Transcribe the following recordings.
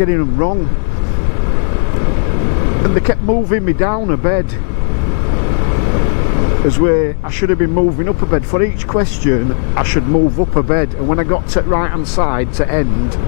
getting them wrong, and they kept moving me down a bed as where I should have been moving up a bed. For each question I should move up a bed, and when I got to right hand side to end,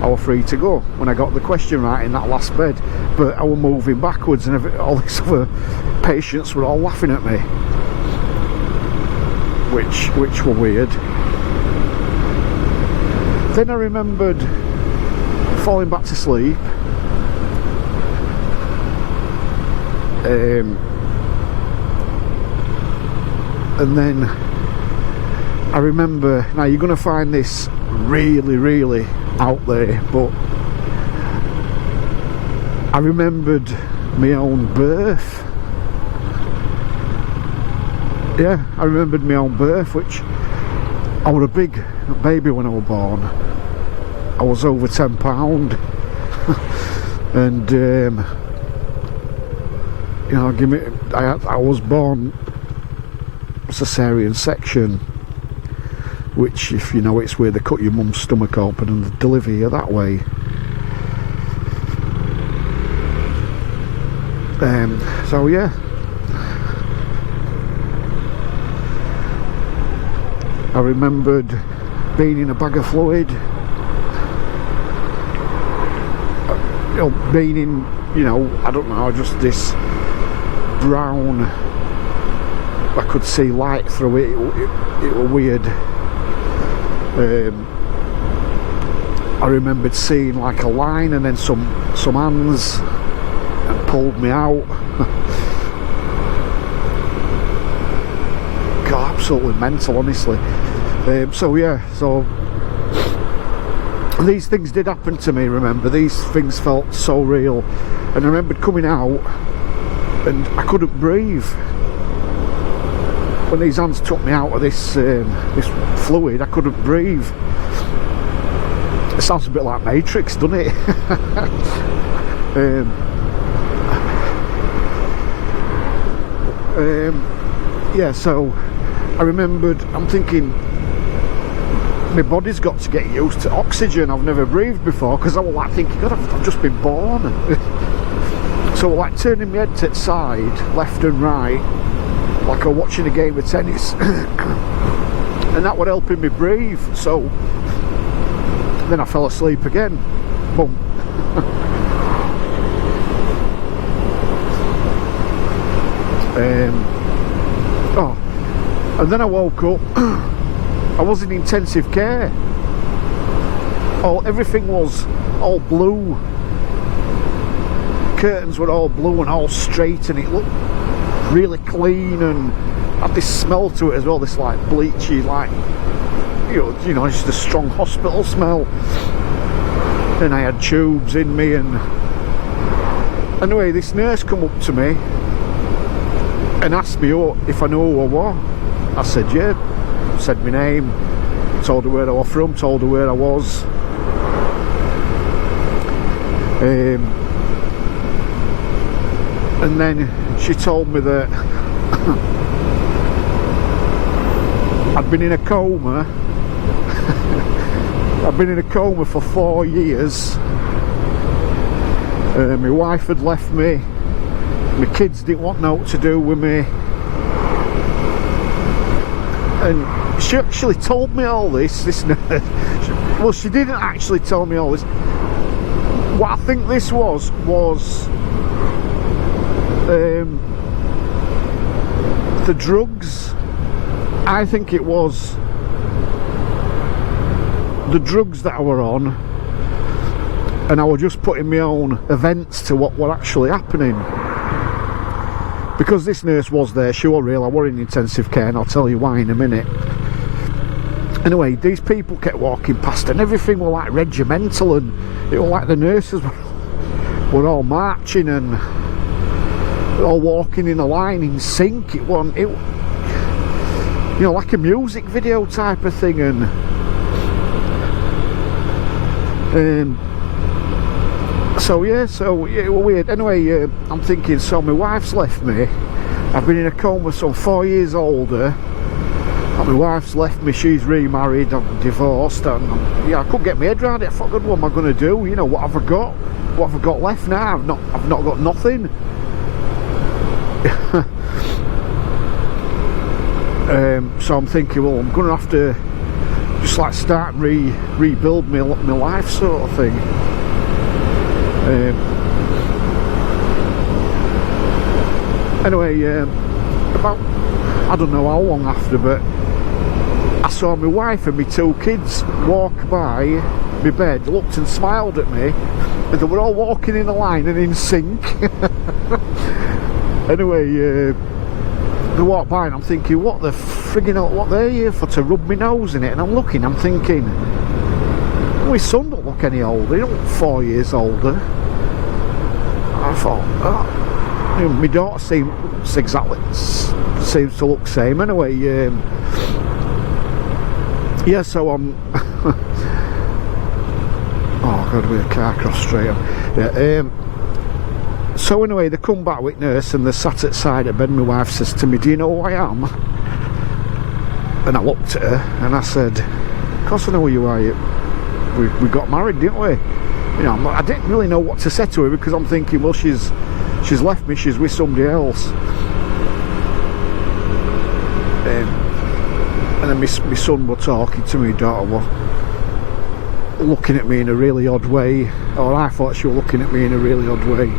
I was free to go when I got the question right in that last bed. But I was moving backwards, and all these other patients were all laughing at me, which were weird. Then I remembered falling back to sleep, and then I remember, now you're going to find this really, really out there, but I remembered my own birth. Yeah, I remembered my own birth, which I was a big baby when I was born. I was over 10 pound, and you know, I was born cesarean section, which, if you know, it's where they cut your mum's stomach open and they deliver you that way. So yeah, I remembered being in a bag of fluid, you know, being in, you know, I don't know, just this brown, I could see light through it. It was weird. I remembered seeing like a line, and then some hands, and pulled me out. God, absolutely mental, honestly. So yeah, so these things did happen to me. Remember, these things felt so real, and I remembered coming out, and I couldn't breathe. When these hands took me out of this this fluid, I couldn't breathe. It sounds a bit like Matrix, doesn't it? Yeah, so I remembered, I'm thinking, my body's got to get used to oxygen. I've never breathed before, because I was like thinking, God, I've just been born. So like turning my head to the side, left and right, like I'm watching a game of tennis, and that was helping me breathe. So then I fell asleep again. Boom. Oh, and then I woke up. I was in intensive care. Everything was all blue. Curtains were all blue and all straight, and it looked really clean, and had this smell to it as well, this like bleachy, like, you know, just a strong hospital smell. And I had tubes in me, and anyway, this nurse come up to me and asked me if I knew who I was. I said yeah, said my name, told her where I was from, told her where I was. And then she told me that I'd been in a coma. I'd been in a coma for 4 years. My wife had left me. My kids didn't want to know what to do with me. And she actually told me all this nurse. Well, she didn't actually tell me all this. What I think this was the drugs. I think it was the drugs that I were on, and I was just putting my own events to what were actually happening. Because this nurse was there, she was real. I was in intensive care, and I'll tell you why in a minute. Anyway, these people kept walking past, and everything was like regimental, and it was like the nurses were all marching and all walking in a line in sync. It wasn't, you know, like a music video type of thing. And so yeah, it was weird. Anyway, I'm thinking, so my wife's left me, I've been in a coma, so I'm 4 years older, My wife's left me, she's remarried, I'm divorced, and yeah, I couldn't get my head around it. I thought, God, what am I going to do? You know, what have I got? What have I got left now? I've not got nothing. So I'm thinking, well, I'm going to have to just like start and rebuild my life, sort of thing. Anyway, about, I don't know how long after, but I saw my wife and my two kids walk by my bed, looked and smiled at me, and they were all walking in a line and in sync. Anyway, they walked by and I'm thinking, what the friggin' hell, what they're here for, to rub my nose in it? And I'm looking, I'm thinking, my son don't look any older, he don't look 4 years older. I thought, oh, you know, my daughter seems to look same. Anyway, yeah, so I'm oh god, with a car cross straight on. Yeah, so anyway, they come back with nurse and they sat at side of bed. My wife says to me, do you know who I am? And I looked at her and I said, of course I know who you are. We got married, didn't we? You know, I didn't really know what to say to her, because I'm thinking, well, she's left me, she's with somebody else. And then my son were talking to me, daughter were looking at me in a really odd way, or I thought she was looking at me in a really odd way.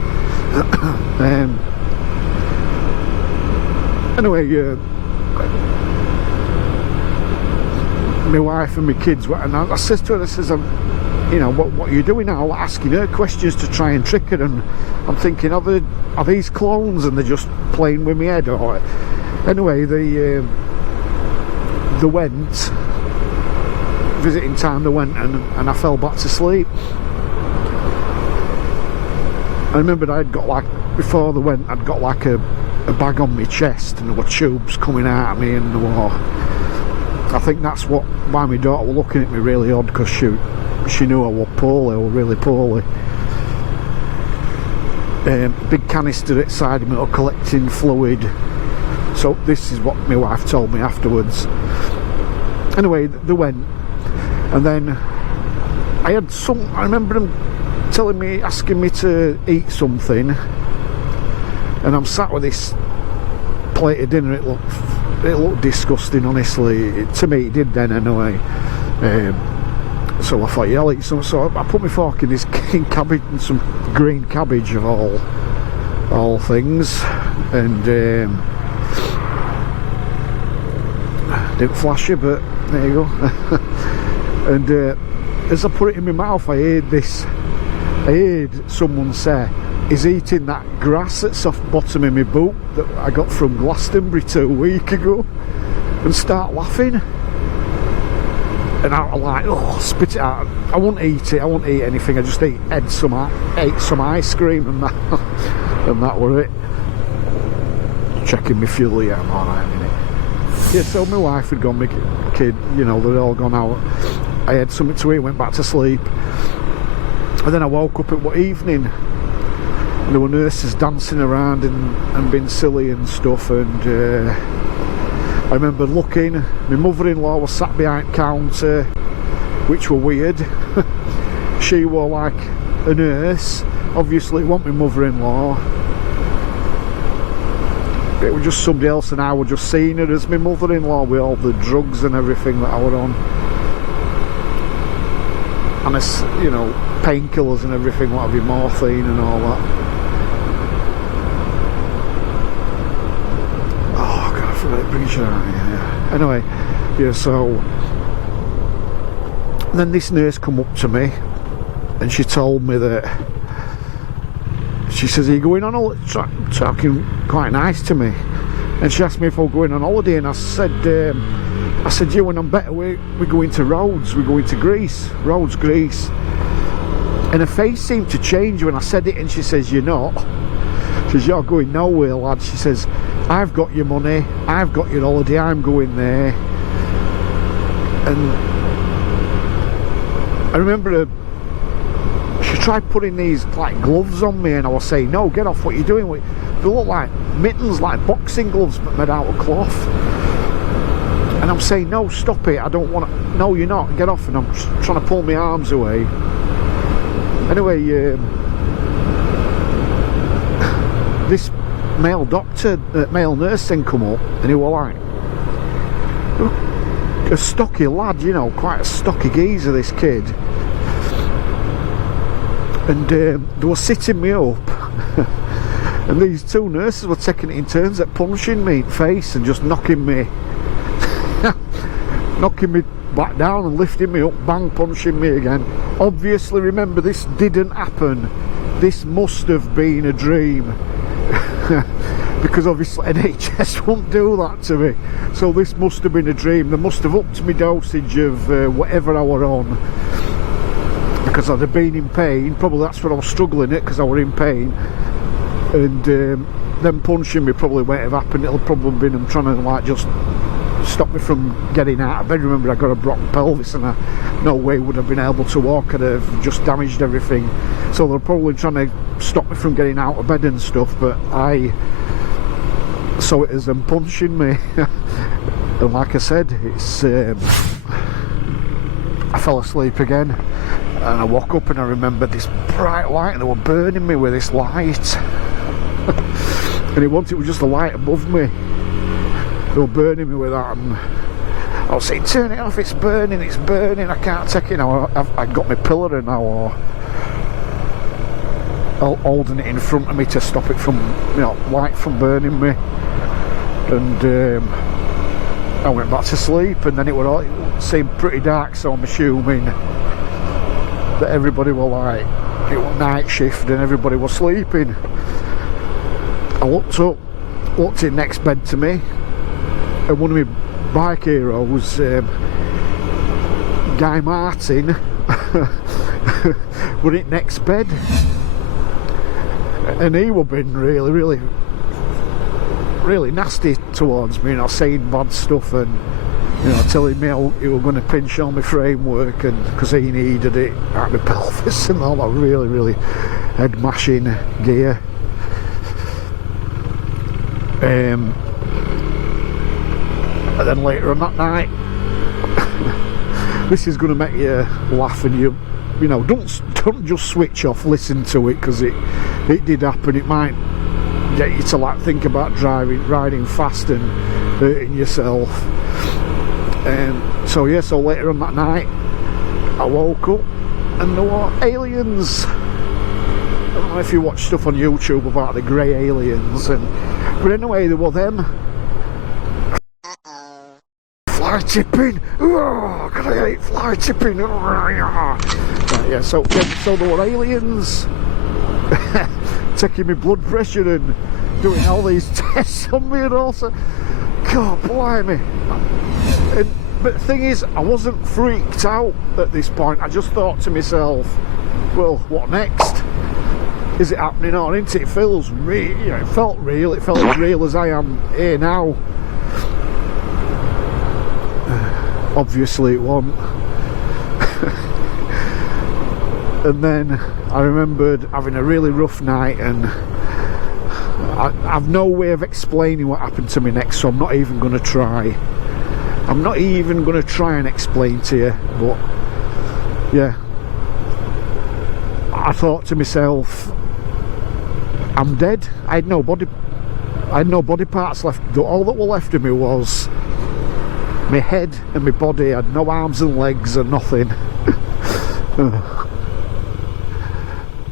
Anyway, my wife and my kids were, and I says to her, I says, you know, what are you doing now? Asking her questions to try and trick her, and I'm thinking, are these clones and they're just playing with my head? Or anyway, they went visiting time. They went, and I fell back to sleep. I remembered I'd got, like, before they went, I'd got like a bag on my chest, and there were tubes coming out of me, and there were, I think that's why my daughter was looking at me really odd, because she knew I was poorly, I was really poorly. Big canister outside of me, collecting fluid. So this is what my wife told me afterwards. Anyway, they went, and then I remember them asking me to eat something, and I'm sat with this plate of dinner. It looked disgusting, honestly. To me it did then anyway. So I thought, yeah, I'll eat some. So I put my fork in this cabbage, and some green cabbage of all things, and didn't flash you, but there you go. And as I put it in my mouth, I heard someone say, he's eating that grass that's off the bottom of my boot that I got from Glastonbury 2 weeks ago, and start laughing. And I like, oh, spit it out. I won't eat it, I won't eat anything, I just ate some ice cream, and that were it. Checking my fuel, yeah, I'm alright in it. Yeah, so my wife had gone, my kid, you know, they'd all gone out. I had something to eat, went back to sleep. And then I woke up at evening, and there were nurses dancing around and being silly and stuff, and I remember looking, my mother-in-law was sat behind the counter, which were weird. She wore like a nurse, obviously it wasn't my mother-in-law. It was just somebody else, and I was just seeing her as my mother-in-law with all the drugs and everything that I was on. And you know, painkillers and everything, what have you, morphine and all that. Oh god, I forgot it brings you out here. Yeah. Anyway, yeah, so then this nurse come up to me, and she told me that, she says, are you going on holiday? Talking quite nice to me, and she asked me if I was going on holiday, and I said yeah, when I'm better, we're going to Rhodes, we're going to Greece, Greece. And her face seemed to change when I said it, and she says, you're not. She says, you're going nowhere, lad. She says, I've got your money, I've got your holiday, I'm going there. And I remember her, she tried putting these like gloves on me, and I was saying, no, get off, what you're doing. They look like mittens, like boxing gloves, but made out of cloth. And I'm saying, no, stop it, I don't want to, no you're not, get off, and I'm trying to pull my arms away. Anyway, this male doctor, male nurse then come up, and he was like, a stocky lad, you know, quite a stocky geezer, this kid. And they were sitting me up, and these two nurses were taking it in turns at punching me in the face and just knocking me back down and lifting me up, bang, punching me again. Obviously, remember, this didn't happen. This must have been a dream. Because obviously NHS won't do that to me, so this must have been a dream. They must have upped my dosage of whatever I were on, because I'd have been in pain. Probably that's what I was struggling at, because I were in pain. And them punching me probably won't have happened. It'll probably have been them trying to like just stop me from getting out of bed. Remember, I got a broken pelvis and I no way would have been able to walk. I'd have just damaged everything. So they're probably trying to stop me from getting out of bed and stuff, but I saw it as them punching me. And like I said, it's I fell asleep again, and I woke up and I remembered this bright light, and they were burning me with this light. And it was just a light above me. They were burning me with that, and I was saying, turn it off, it's burning, I can't take it now. I got my pillar and now holding it in front of me to stop it from, you know, light from burning me. And I went back to sleep, and then it seemed pretty dark, so I'm assuming that everybody were like, it was night shift and everybody was sleeping. I looked up, looked in next bed to me, and one of my bike heroes, Guy Martin, were in next bed, and he was being really nasty towards me, you know, saying bad stuff, and you know, telling me how he was going to pinch on my framework, and because he needed it at my pelvis and all that really head mashing gear. And then later on that night, this is going to make you laugh, and you know, don't just switch off, listen to it, because it did happen. It might get you to like think about riding fast and hurting yourself. So yeah, so later on that night I woke up and there were aliens. I don't know if you watch stuff on YouTube about the grey aliens, but anyway, there were them. Fly tipping! Oh, God, I hate fly tipping! Right, yeah, so there were aliens taking my blood pressure and doing all these tests on me, and also, God blimey. But the thing is, I wasn't freaked out at this point. I just thought to myself, well, what next? Is it happening or isn't it? It feels real, you know, it felt real. It felt as real as I am here now. Obviously it wasn't. And then I remembered having a really rough night, and I've no way of explaining what happened to me next, so I'm not even going to try. I'm not even going to try and explain to you, but yeah, I thought to myself, I'm dead. I had no body parts left. All that were left of me was my head and my body. I had no arms and legs and nothing.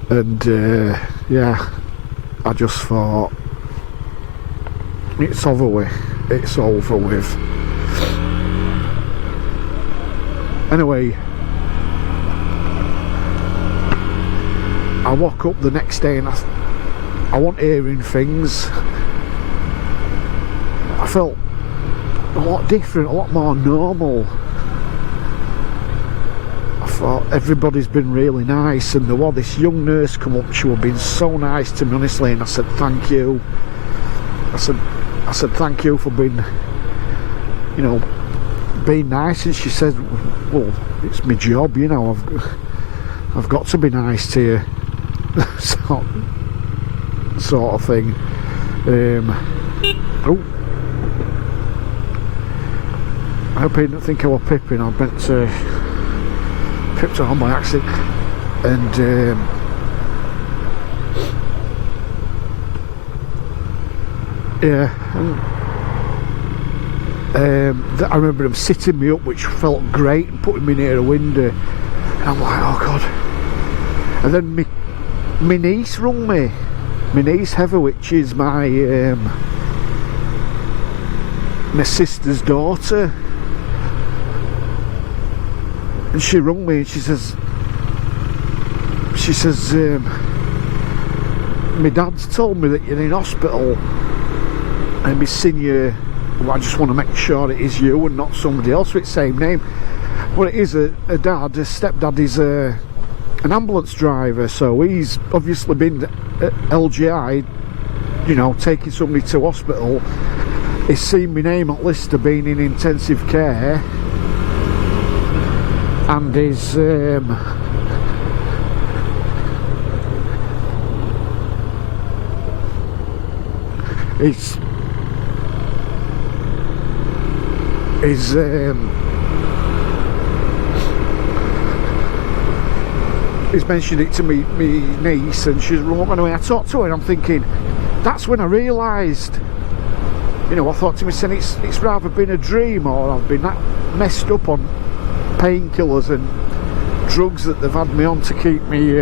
And yeah, I just thought, it's over with. It's over with. Anyway, I woke up the next day and I wasn't hearing things. I felt a lot different, a lot more normal. I thought everybody's been really nice, and there was this young nurse come up. She was being so nice to me, honestly, and I said thank you. I said thank you for being, you know, being nice. And she said, well, it's my job, you know, I've got to be nice to you. sort of thing. hope he didn't think I was pipping. I meant to pipped her on by accident. And yeah, I remember him sitting me up, which felt great, and putting me near a window. And I'm like, oh God. And then my niece rung me. My niece Heather, which is my sister's daughter. And she rung me and she says, my dad's told me that you're in hospital and he's seen you. Well, I just want to make sure it is you and not somebody else with the same name. Well, it is a dad. A stepdad is an ambulance driver, so he's obviously been at LGI, you know, taking somebody to hospital. He's seen my name at list of being in intensive care, and is he's mentioned it to me niece, and she's wrong. Anyway, I talked to her and I'm thinking, that's when I realised, you know, I thought to myself, it's rather been a dream, or I've been that messed up on painkillers and drugs that they've had me on to keep me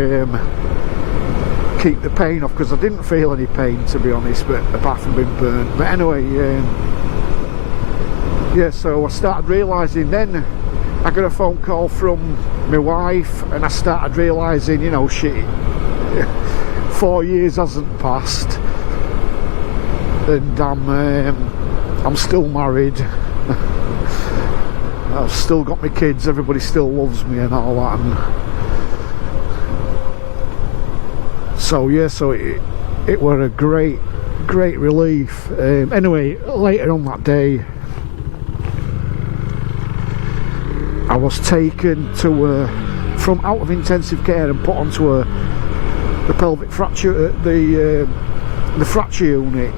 keep the pain off, because I didn't feel any pain, to be honest, but apart from being burnt. But anyway, yeah, so I started realising then. I got a phone call from my wife, and I started realising, you know, shit, 4 years hasn't passed, and I'm still married. I've still got my kids. Everybody still loves me and all that. And so yeah, so it were a great relief. Anyway, later on that day, I was taken to from out of intensive care and put onto the pelvic fracture, the fracture unit,